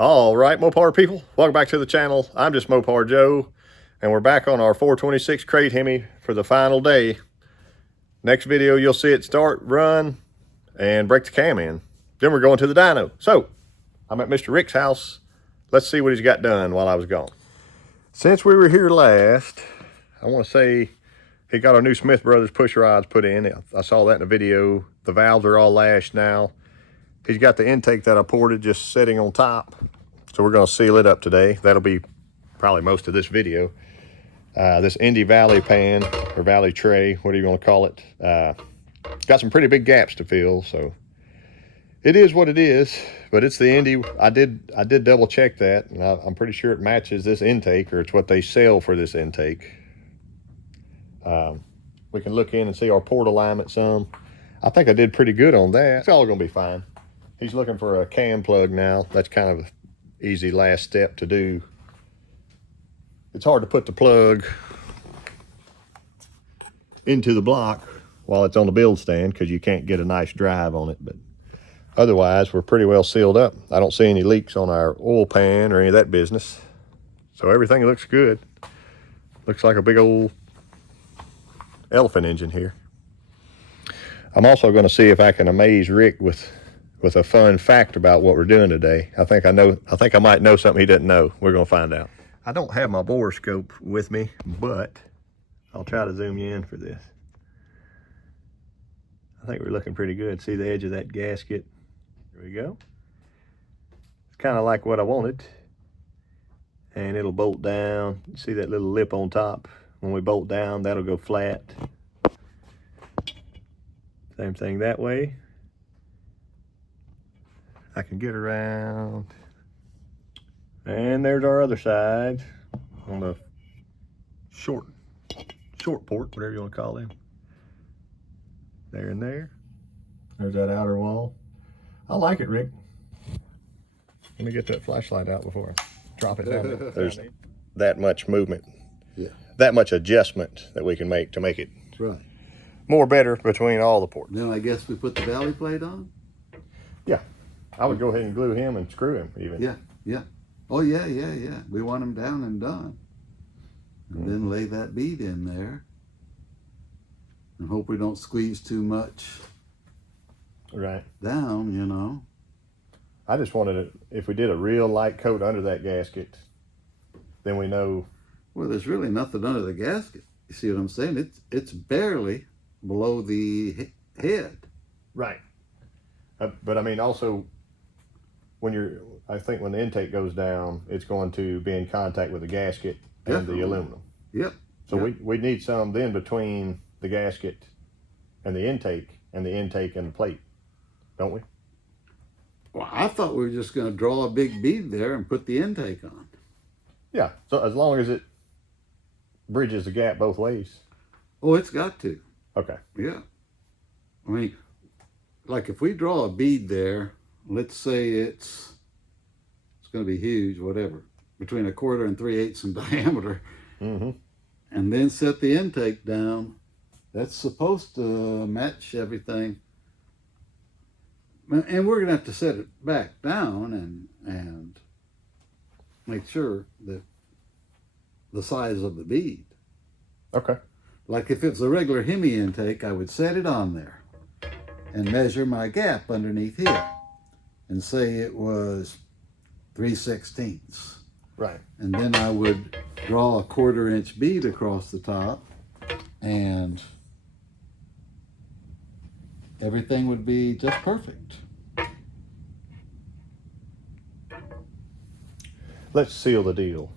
All right, Mopar people, welcome back to the channel. I'm just Mopar Joe, and we're back on our 426 crate Hemi for the final day. Next video, you'll see it start, run, and break the cam in. Then we're going to the dyno. So, I'm at Mr. Rick's house. Let's see what he's got done while I was gone. Since we were here last, I want to say he got our new Smith Brothers push rods put in. I saw that in the video. The valves are all lashed now. He's got the intake that I ported just sitting on top. So we're going to seal it up today. That'll be probably most of this video. This Indy Valley pan, or Valley tray, what do you want to call it? Got some pretty big gaps to fill, so it is what it is. But it's the Indy. I did double check that, and I'm pretty sure it matches this intake, or it's what they sell for this intake. We can look in and see our port alignment some. I think I did pretty good on that. It's all going to be fine. He's looking for a cam plug now. That's kind of an easy last step to do. It's hard to put the plug into the block while it's on the build stand because you can't get a nice drive on it. But otherwise, we're pretty well sealed up. I don't see any leaks on our oil pan or any of that business. So everything looks good. Looks like a big old elephant engine here. I'm also going to see if I can amaze Rick with a fun fact about what we're doing today. I think I might know something he doesn't know. We're going to find out. I don't have my bore scope with me, but I'll try to zoom you in for this. I think we're looking pretty good. See the edge of that gasket? There we go. It's kind of like what I wanted. And it'll bolt down. See that little lip on top? When we bolt down, that'll go flat. Same thing that way. I can get around. And there's our other side on the short port, whatever you want to call them. There and there. There's that outer wall. I like it, Rick. Let me get that flashlight out before I drop it down there. There's that much movement. Yeah. That much adjustment that we can make to make it right. more better between all the ports. Then I guess we put the valley plate on? Yeah. I would go ahead and glue him and screw him even. Yeah, yeah. Oh, yeah. We want them down and done. And then lay that bead in there. And hope we don't squeeze too much right down, you know. I just wanted it, if we did a real light coat under that gasket, then we know. Well, there's really nothing under the gasket. You see what I'm saying? It's barely below the head. Right. But I mean, also, I think when the intake goes down, it's going to be in contact with the gasket and Definitely. the aluminum. Yep. So yep. we need some then between the gasket and the intake and the plate, don't we? Well, I thought we were just going to draw a big bead there and put the intake on. Yeah, so as long as it bridges the gap both ways. Oh, it's got to. Okay. Yeah. I mean, like if we draw a bead there, let's say it's going to be huge, whatever, between 1/4 and 3/8 in diameter, and then set the intake down, that's supposed to match everything. And we're going to have to set it back down and make sure that the size of the bead. Okay. Like if it's a regular Hemi intake, I would set it on there and measure my gap underneath here and say it was 3/16. Right. And then I would draw a 1/4 inch bead across the top and everything would be just perfect. Let's seal the deal.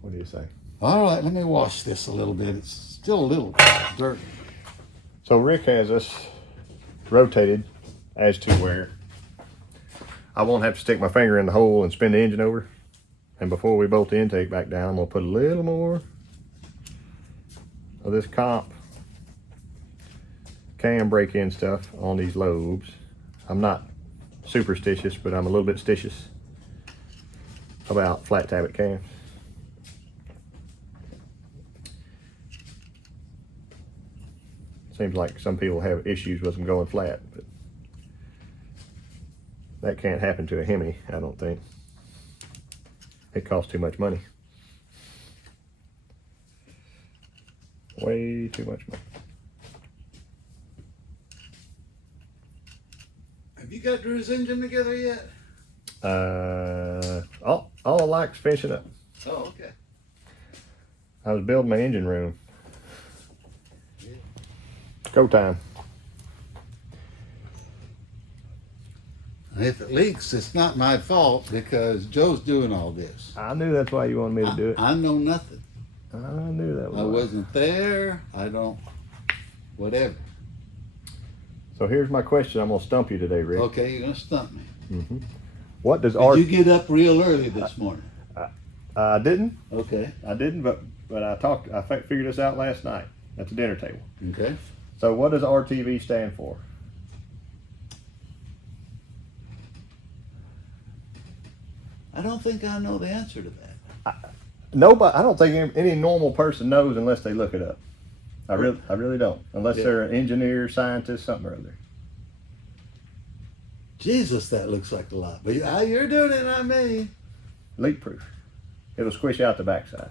What do you say? All right, let me wash this a little bit. It's still a little dirty. So Rick has us rotated as to where I won't have to stick my finger in the hole and spin the engine over. And before we bolt the intake back down, I'm gonna put a little more of this comp cam break-in stuff on these lobes. I'm not superstitious, but I'm a little bit stitious about flat tabbet cams. Seems like some people have issues with them going flat, but that can't happen to a Hemi, I don't think. It costs too much money. Way too much money. Have you got Drew's engine together yet? All I like's finishing up. Oh, okay. I was building my engine room. Yeah. Go time. If it leaks, it's not my fault because Joe's doing all this. I knew that's why you wanted me to do it. I know nothing. I knew that was I why. wasn't there. I don't, whatever. So here's my question. I'm gonna stump you today, Rick. Okay, you're gonna stump me. Mm-hmm. What does Did you get up real early this morning? I didn't. Okay. I didn't, but I figured this out last night at the dinner table. Okay. So what does RTV stand for? I don't think I know the answer to that. Nobody. I don't think any normal person knows unless they look it up. I really don't. Unless they're an engineer, scientist, something or other. Jesus, that looks like a lot. But you're doing it, not me. Leak proof. It'll squish out the backside.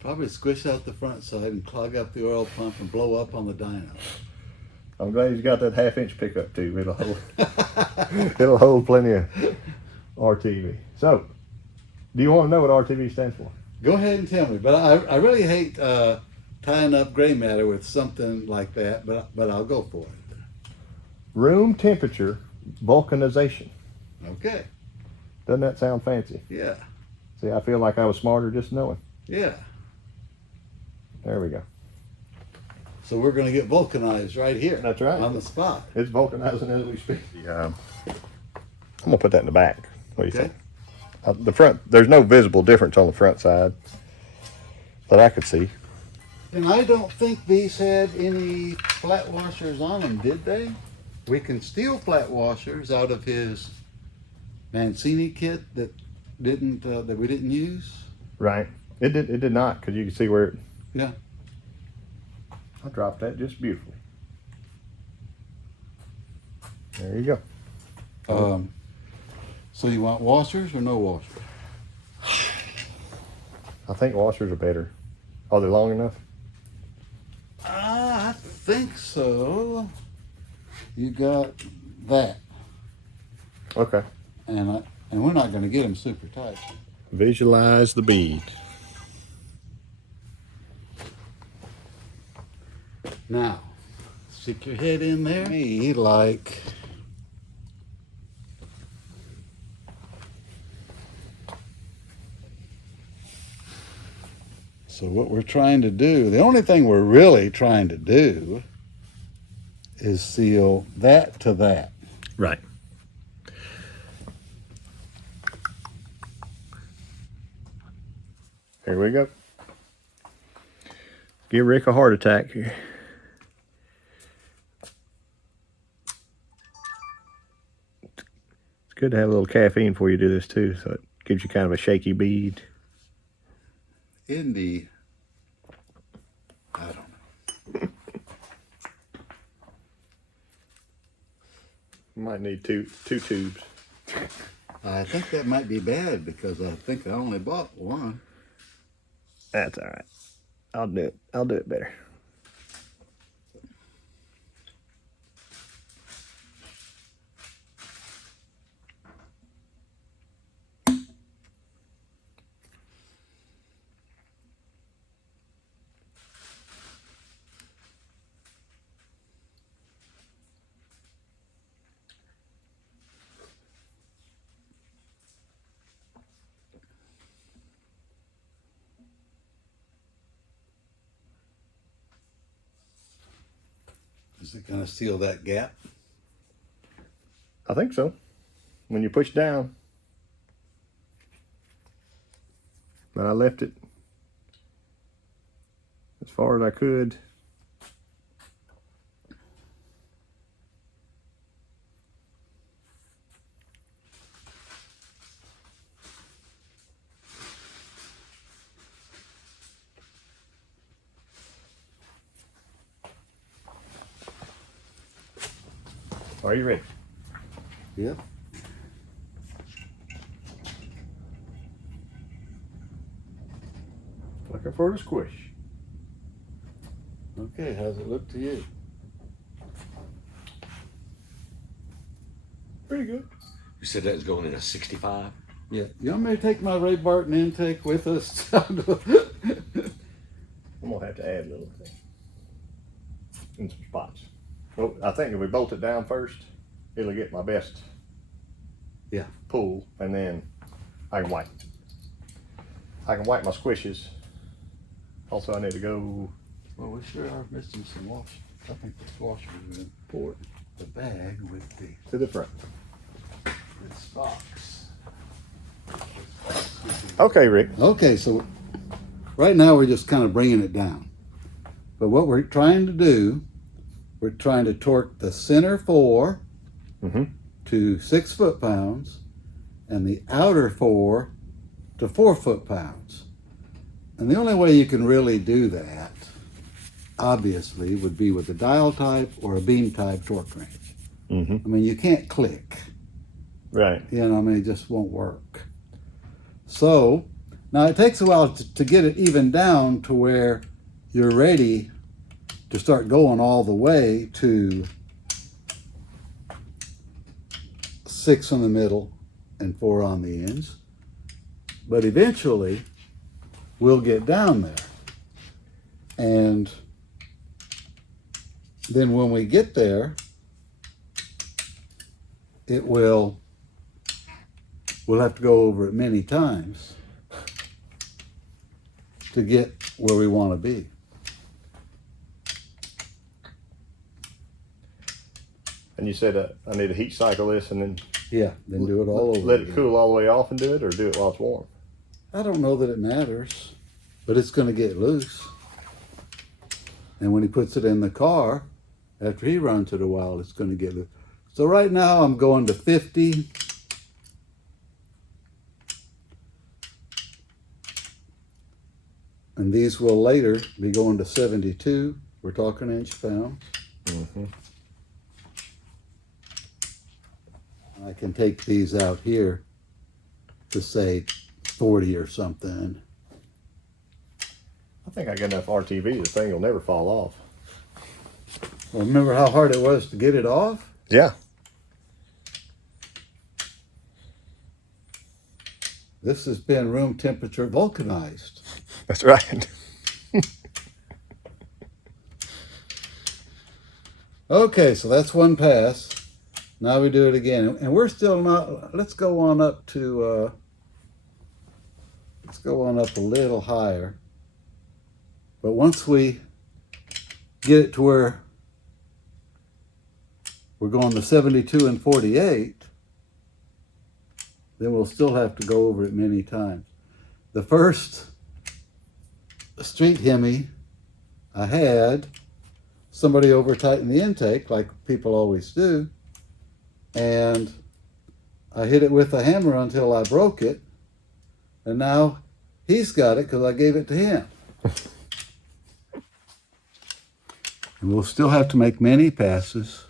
Probably squish out the front side and clog up the oil pump and blow up on the dyno. I'm glad he's got that 1/2-inch pickup too. It'll hold. It'll hold plenty of RTV. So, do you want to know what RTV stands for? Go ahead and tell me. But I really hate tying up gray matter with something like that. But I'll go for it. Room temperature vulcanization. Okay. Doesn't that sound fancy? Yeah. See, I feel like I was smarter just knowing. Yeah. There we go. So we're going to get vulcanized right here. That's right. On the spot. It's vulcanizing as we speak. I'm gonna put that in the back. What do you Okay. think? The front. There's no visible difference on the front side that I could see. And I don't think these had any flat washers on them, did they? We can steal flat washers out of his Mancini kit that we didn't use. Right. It did not, because you can see where it. Yeah. I dropped that just beautifully. There you go. So you want washers or no washers? I think washers are better. Are they long enough? I think so. You got that, Okay. and we're not going to get them super tight. Visualize the bead. Now, stick your head in there. Me like. So what we're trying to do, the only thing we're really trying to do is seal that to that. Right. Here we go. Give Rick a heart attack here. It's good to have a little caffeine before you do this too, so it gives you kind of a shaky bead. Indy, I don't know. You might need two tubes. I think that might be bad because I think I only bought one. That's all right. I'll do it. I'll do it better. Is it going to seal that gap? I think so. When you push down. But I left it as far as I could. Are you ready? Yep. Looking for the squish. Okay, how's it look to you? Pretty good. You said that was going in a 65? Yeah. You want me to take my Ray Barton intake with us? I'm gonna have to add a little thing in some spots. Well, I think if we bolt it down first, it'll get my best pull, and then I can wipe. I can wipe my squishes. Also, I need to go. Well, we sure are missing some wash. I think this washer is important. The bag with the To the front. this box. Okay, Rick. Okay, so right now we're just kind of bringing it down. But what we're trying to do, we're trying to torque the center 4 to 6 foot-pounds and the outer 4 to 4 foot-pounds. And the only way you can really do that, obviously, would be with a dial type or a beam type torque wrench. I mean, you can't click. Right. You know, I mean, it just won't work. So, now it takes a while to get it even down to where you're ready to start going all the way to 6 on the middle and 4 on the ends. But eventually, we'll get down there. And then when we get there, we'll have to go over it many times to get where we want to be. And you said I need to heat cycle this and then Then do it all over let it again. cool all the way off and do it, or do it while it's warm? I don't know that it matters, but it's going to get loose. And when he puts it in the car, after he runs it a while, it's going to get loose. So right now I'm going to 50. And these will later be going to 72. We're talking inch-pounds. I can take these out here to say 40 or something. I think I got enough RTV. The thing will never fall off. Well, remember how hard it was to get it off? Yeah. This has been room temperature vulcanized. That's right. Okay, so that's one pass. Now we do it again. And we're still not, let's go on up to, let's go on up a little higher. But once we get it to where we're going to 72 and 48, then we'll still have to go over it many times. The first street Hemi I had, somebody over tightened the intake like people always do, and I hit it with a hammer until I broke it, and now he's got it because I gave it to him. And we'll still have to make many passes.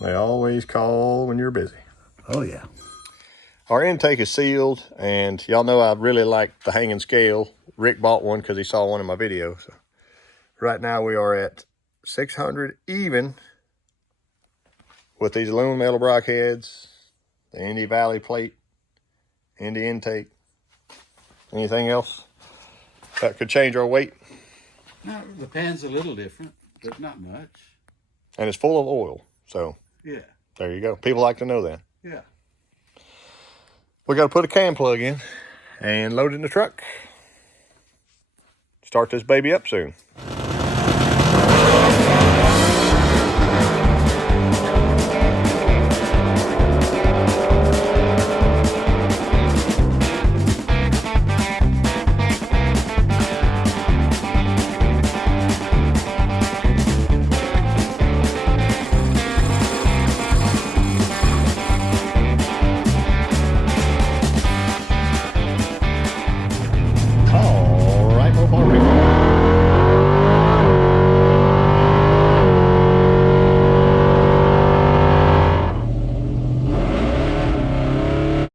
They always call when you're busy. Oh yeah. Our intake is sealed, and y'all know I really like the hanging scale. Rick bought one because he saw one in my video. So right now we are at 600 even with these aluminum metal block heads, the Indy Valley plate, Indy intake. Anything else that could change our weight? Now, the pan's a little different, but not much. And it's full of oil. So Yeah. there you go. People like to know that. Yeah. We got to put a cam plug in and load it in the truck. Start this baby up soon.